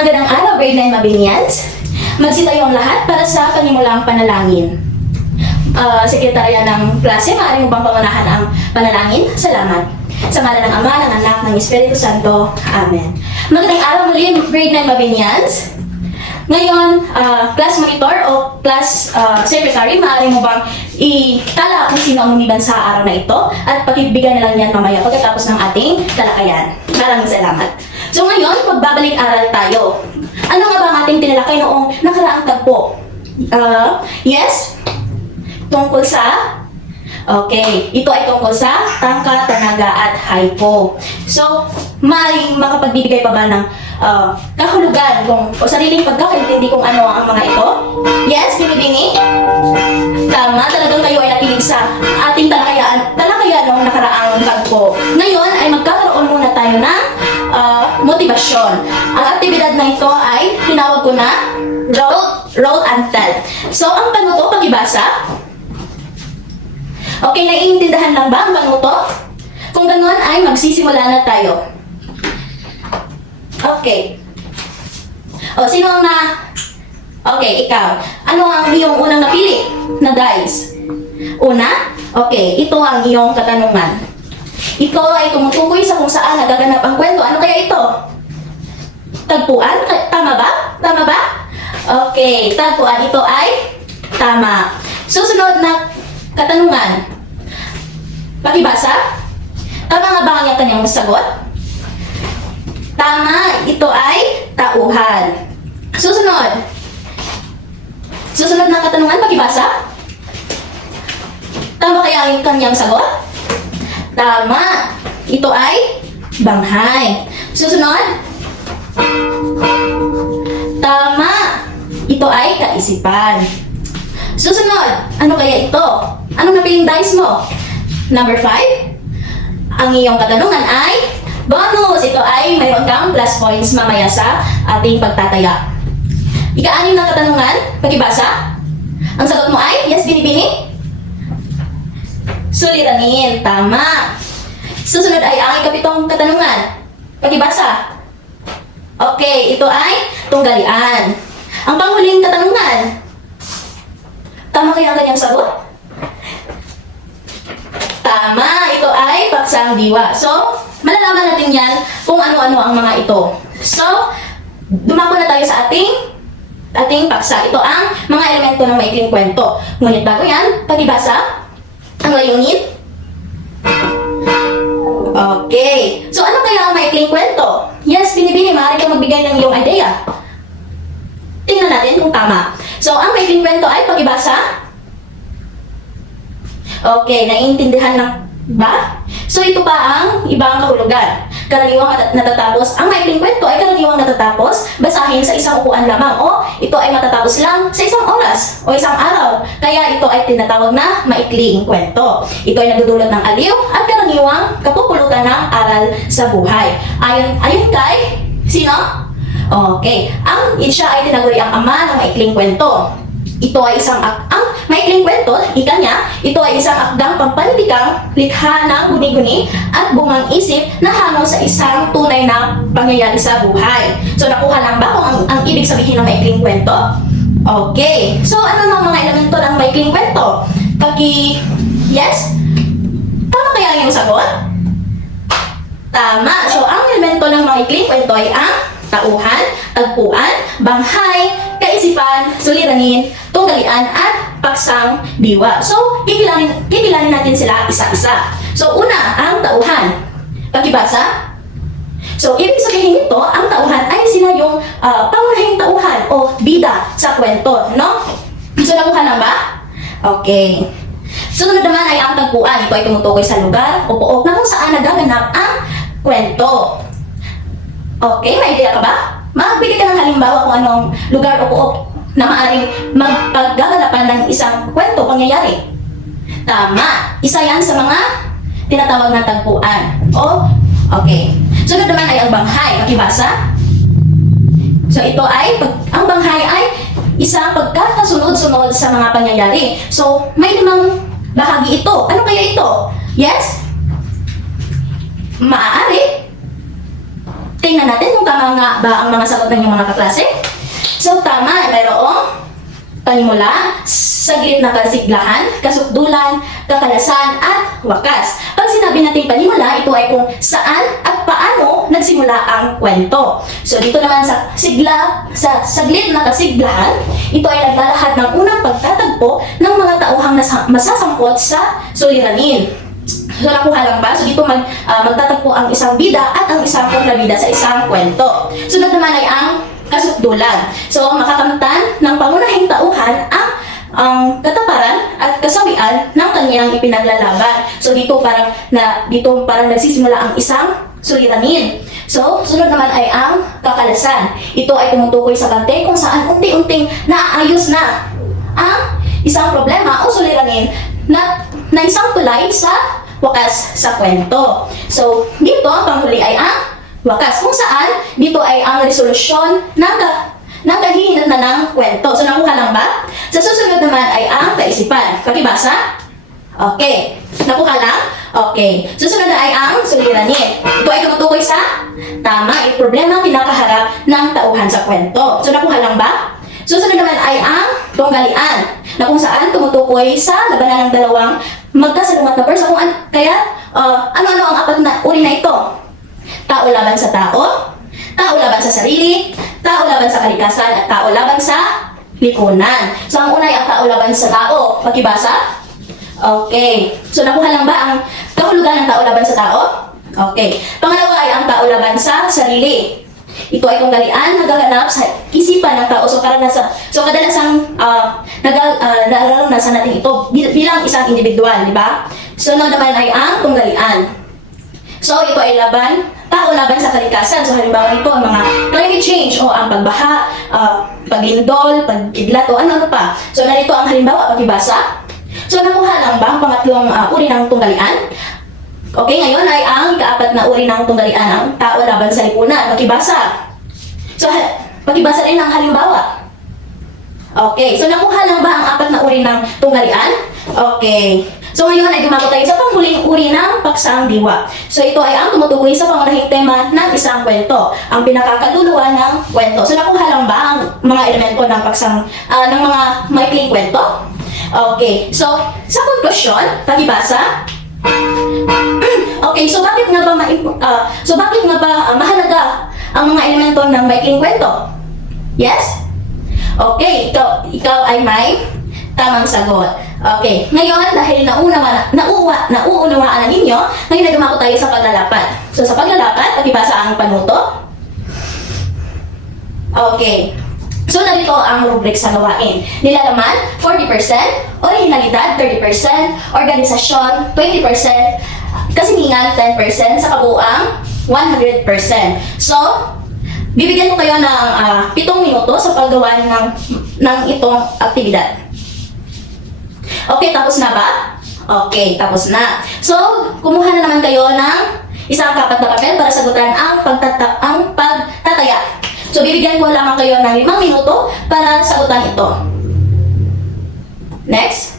Magandang araw, grade 9 Mabinians. Magsitayo ang lahat para sa panimulang panalangin. Sekretarya ng klase, maaari mo bang pangunahan ang panalangin? Salamat. Sa ngalan ng Ama, ng Anak, ng Espiritu Santo. Amen. Magandang araw muli, grade 9 Mabinians. Ngayon, class monitor o class secretary, maaari mo bang itala kung sino ang lumiban sa araw na ito at pakibigyan na lang yan mamaya pagkatapos ng ating talakayan. Maraming salamat. So ngayon, magbabalik-aral tayo. Ano nga ba ang ating tinalakay noong nakaraang tagpo? Yes? Tungkol sa? Okay, ito ay tungkol sa tangka, tanaga, at hypo. So, may makapagbibigay pa ba ng kahulugan o sariling pagkakaintindi kung ano ang mga ito? Yes, binibini? Tama, talagang kayo ay nakilig sa ating talakayan noong nakaraang tagpo. Ngayon ay magkakaroon muna tayo ng motivasyon. Ang aktibidad na ito ay tinawag ko na roll and tell. So, ang panuto, pagibasa. Okay, naiintindihan lang ba ang panuto? Kung ganoon ay magsisimula na tayo. Okay. O, sino ang Okay, ikaw. Ano ang iyong unang napili na dice? Una? Okay, ito ang iyong katanungan. Ito ay tumutukoy sa kung saan nagaganap ang kwento. Ano kaya ito? Tagpuan? Tama ba? Tama ba? Okay, tagpuan. Ito ay tama. Susunod na katanungan. Pakibasa? Tama nga ba ang kanyang sagot? Tama. Ito ay tauhan. Susunod. Susunod na katanungan. Pakibasa? Tama kaya ang kanyang sagot? Tama. Ito ay banghay. Susunod. Tama. Ito ay kaisipan. Susunod. Ano kaya ito? Anong napiling dice mo? Number 5. Ang iyong katanungan ay bonus. Ito ay mayroon kang plus points mamaya sa ating pagtataya. Ika-anim na katanungan. Pakibasa. Ang sagot mo ay yes, binibini? Suliranin. Tama. Susunod ay ang ikapitong katanungan. Pakibasa. Okay, ito ay tunggalian. Ang panghuling katanungan. Tama kaya ang kanyang sagot? Tama. Ito ay paksang diwa. So, malalaman natin yan kung ano-ano ang mga ito. So, dumako na tayo sa ating paksa. Ito ang mga elemento ng maikling kwento. Ngunit bago yan, pakibasa. Ang layunin? Okay. So, ano kaya ang maikling kwento? Yes, binibini, maaari kang magbigay ng iyong idea. Tingnan natin kung tama. So, ang maikling kwento ay pakibasa. Okay, naiintindihan na ba? So, ito pa ang ibang kahulugan. Karaniwang natatapos, ang maikling kwento ay karaniwang natatapos basahin sa isang upuan lamang o ito ay matatapos lang sa isang oras o isang araw. Kaya ito ay tinatawag na maikling kwento. Ito ay nagdudulot ng aliw at karaniwang kapupulutan ng aral sa buhay. Ayon kay sino? Okay, siya ay tinaguri ang ama ng maikling kwento. Ito ay ang maikling kwento, ika niya, ito ay isang akdang pampantikang likha ng guni-guni at bungang isip na hango sa isang tunay na pangyayari sa buhay. So, nakuha lang ba kung ang ibig sabihin ng maikling kwento? Okay. So, ano ang mga elemento ng maikling kwento? Yes? Tama kaya ang iyong sagot? Tama. So, ang elemento ng maikling kwento ay ang tauhan, tagpuan, banghay, kaisipan, suliranin, tunggalian, at paksang diwa. So, kikilanin natin sila isa-isa. So, una, ang tauhan. Pakibasa. So, ibig sabihin nito, ang tauhan ay sila yung pangunahing tauhan o bida sa kwento, no? So, nakuha na ba? Okay. Sunod naman ay ang tagpuan. Ito ay tumutukoy sa lugar o pook na kung saan nagaganap ang kwento. Okay, may idea ka ba? Magbigay ka ng halimbawa kung anong lugar o pook na maaaring magpaggagalapan ng isang kwento, pangyayari. Tama. Isa yan sa mga tinatawag na tagpuan. Okay. Sunod naman ay ang banghay. Pakibasa. So, ito ay, ang banghay ay isang pagkakasunod-sunod sa mga pangyayari. So, may 5 bahagi ito. Ano kaya ito? Yes? Maaari. Tingnan natin kung tama nga ba ang mga sagot ng inyong mga kaklase. So, tama. Mayroong panimula, saglit na kasiglahan, kasukdulan, kakalasan, at wakas. Pag sinabi natin panimula, ito ay kung saan at paano nagsimula ang kwento. So dito naman sa saglit na kasiglahan, ito ay naglalahad ng unang pagtatagpo ng mga tauhang masasangkot sa suliranin. So nakuha lang ba? So dito magtatagpo ang isang bida at ang isang kontrabida sa isang kwento. Sunod naman ay ang kasukdulan. So, makakamtan ng pangunahing tauhan ang kataparan at kasawian ng kanyang ipinaglalaban. So, dito parang nagsisimula ang isang suliranin. So, sunod naman ay ang kakalasan. Ito ay tumutukoy sa bante kung saan unti-unting naaayos na ang isang problema o suliranin na isang tulay sa wakas sa kwento. So, dito ang panghuli ay ang wakas, kung saan dito ay ang resolusyon ng kahihinat na ng kwento. So, nakuha lang ba? Sa susunod naman ay ang kaisipan. Pakibasa? Okay. Nakuha lang? Okay. Susunod na ay ang suliranin. Ito ay tumutukoy sa tama, problema ang kinakaharap ng tauhan sa kwento. So, nakuha lang ba? Susunod naman ay ang tunggalian, na kung saan tumutukoy sa labanan ng dalawang magkasalungat na persa. Kaya, ano-ano ang apat na uri na ito? Tao laban sa tao, tao laban sa sarili, tao laban sa kalikasan, at tao laban sa lipunan. So, ang una ay ang tao laban sa tao. Pakibasa? Okay. So, nakuha lang ba ang kahulugan ng tao laban sa tao? Okay. Pangalawa ay ang tao laban sa sarili. Ito ay tunggalian na gaganap sa isipan ng tao. So, kadalasang nararanasan natin ito bilang isang individual, di ba? So, naman ay ang tunggalian. So, ito ay tao laban sa kalikasan. So, halimbawa nito, ang mga climate change o ang pagbaha, paglindol, pagkidlat, o ano pa. So, narito ang halimbawa, pakibasa. So, nakuha lang ba ang pangatlong uri ng tunggalian? Okay, ngayon ay ang ikaapat na uri ng tunggalian, ang tao laban sa lipunan. Pakibasa. So, pakibasa rin ang halimbawa. Okay, so nakuha lang ba ang apat na uri ng tunggalian? Okay. So ngayon ay dumako tayo sa panghuling uri ng paksang diwa. So ito ay ang tumutukoy sa pangunahing tema ng isang kwento, ang pinakakaluluwa ng kwento. So nakuha lang ba ang mga elemento ng paksang ng mga maikling kwento? Okay. So sa konklusyon, pakibasa. Okay, so bakit nga ba mahalaga ang mga elemento ng maikling kwento? Yes? Okay, ikaw ay may tamang sagot. Okay, ngayon dahil nauunawaan na ninyo, ngayon ay dumako tayo sa paglalapad. So sa paglalapad, pakibasa ang panuto. Okay. So narito ang rubric sa gawain. Nilalaman, 40%, orihinalidad, 30%, organisasyon, 20%, kasiningan, 10%, sa kabuuang 100%. So, bibigyan ko kayo ng 7 minuto sa paggawa ng itong aktibidad. Okay, tapos na ba? Okay, tapos na. So, kumuha na naman kayo ng isang kapat na papel para sagutan ang pagtataya. So, bibigyan ko lamang kayo ng 5 minuto para sagutan ito. Next.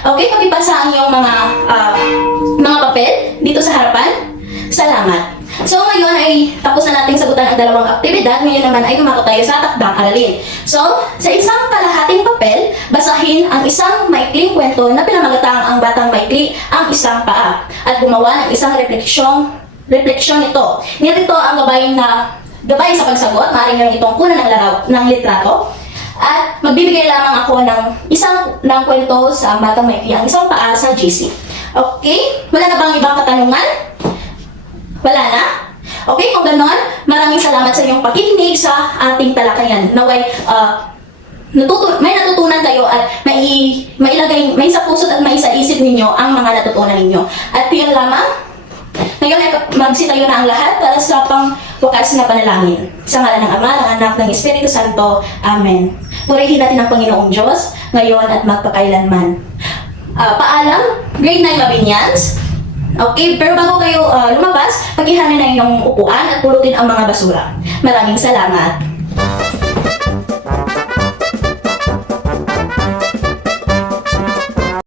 Okay, pakipasa ang iyong mga papel dito sa harapan. Salamat. So, ngayon ay tapos na nating sagutan ang dalawang aktibidad. Ngayon naman ay dumako tayo sa takdang aralin. So, sa isang kalahating papel, basahin ang isang maikling kwento na pinamagatang ang batang maikli ang isang paa at gumawa ng isang refleksyon ito. Nito ang gabay sa pagsagot. Maaaring nyo itong kunan ng litrato. At magbibigay lamang ako ng kwento sa batang maikli ang isang paa sa GC. Okay? Wala na bang ibang katanungan? Wala na? Okay, kung ganon, maraming salamat sa inyong pakikinig sa ating talakayan. Naway, may natutunan kayo at may sa puso at may sa isip ninyo ang mga natutunan ninyo. At yun lamang, ngayon ay magsitayo na ang lahat para sa pangwakas na panalangin. Sa ngalan ng Ama, ng Anak, ng Espiritu Santo. Amen. Purihin natin ang Panginoong Diyos, ngayon at magpakailanman. Paalam, grade 9 Mabinians. Okay, pero bago kayo lumabas, paghihanin na inyong upuan at pulutin ang mga basura. Maraming salamat.